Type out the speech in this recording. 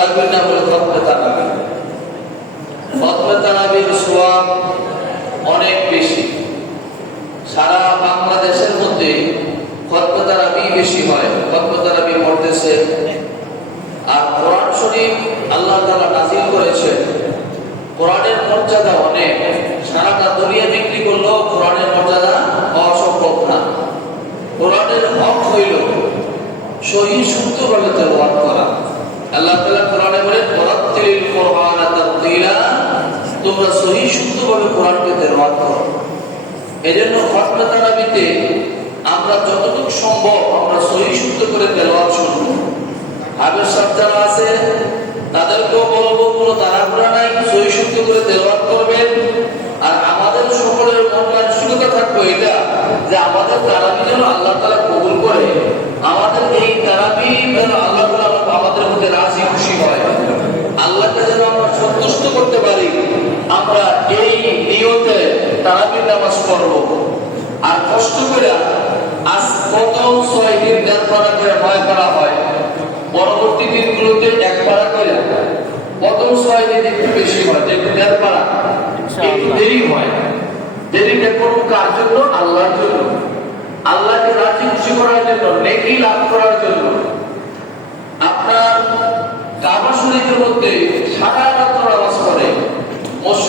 তারাবির নাম হলো খতমে তারাবি। খতমে তারাবির সওয়াব অনেক বেশি। সারা বাংলাদেশের মধ্যে খতমে তারাবি বেশি হয়। খতমে তারাবি পড়তেছে। আর কোরআন শরীফ আল্লাহ তাআলা নাযিল করেছেন। কোরআনের মর্যাদা অনেক। সারাটা দুনিয়া বিক্রি করলেও কোরআনের মর্যাদা অসম্ভব না। কোরআনের হক হইল সহিহ শুদ্ধভাবে তেলাওয়াত করা। আল্লাহ তাআলা কোরআনে বলেন, ওয়ারাত্তিলিল কুরআনা তারতিলা, তোমরা সহিহ শুদ্ধভাবে কোরআনকে তেলাওয়াত করো। এজন্য খতমে তারাবিতে আমরা যতটুকু সম্ভব আমরা সহিহ শুদ্ধ করে তেলাওয়াত শুনব। হাফেজ সাহেব যারা আছে তাদেরকেও বলবো, কোনো তাড়াহুড়া নাই, সহিহ শুদ্ধ করে তেলাওয়াত করবেন। আর আমাদের সকলের মন মানসিকতা থাকবে এটা যে আমাদের তারাবি যেন আল্লাহ তাআলা কবুল করে, আমাদের এই তারাবি যেন আল্লাহ তাআলা আমাদের মধ্যে রাজি খুশি হয়, আল্লাহকে যেন আমরা সন্তুষ্ট করতে পারি। আমরা এই নিয়তে তারাবির নামাজ পড়ব। আর কষ্ট করে আজ প্রথম 6 দিন 1.5 পারা করে 9 পারা হয়, পরবর্তী দিনগুলোতে 1 পারা করে, প্রথম 6 দিন একটু বেশি হয়, যে 1.5 পারা একটু দেরি হয়। দেরিটা করুন কার জন্য? আল্লাহর জন্য, আল্লাহকে রাজি খুশি করার জন্য, নেকি লাভ করার জন্য। আপনার কাবা শরীফের মধ্যে সারা রাত নামাজ পড়ে, মসজিদ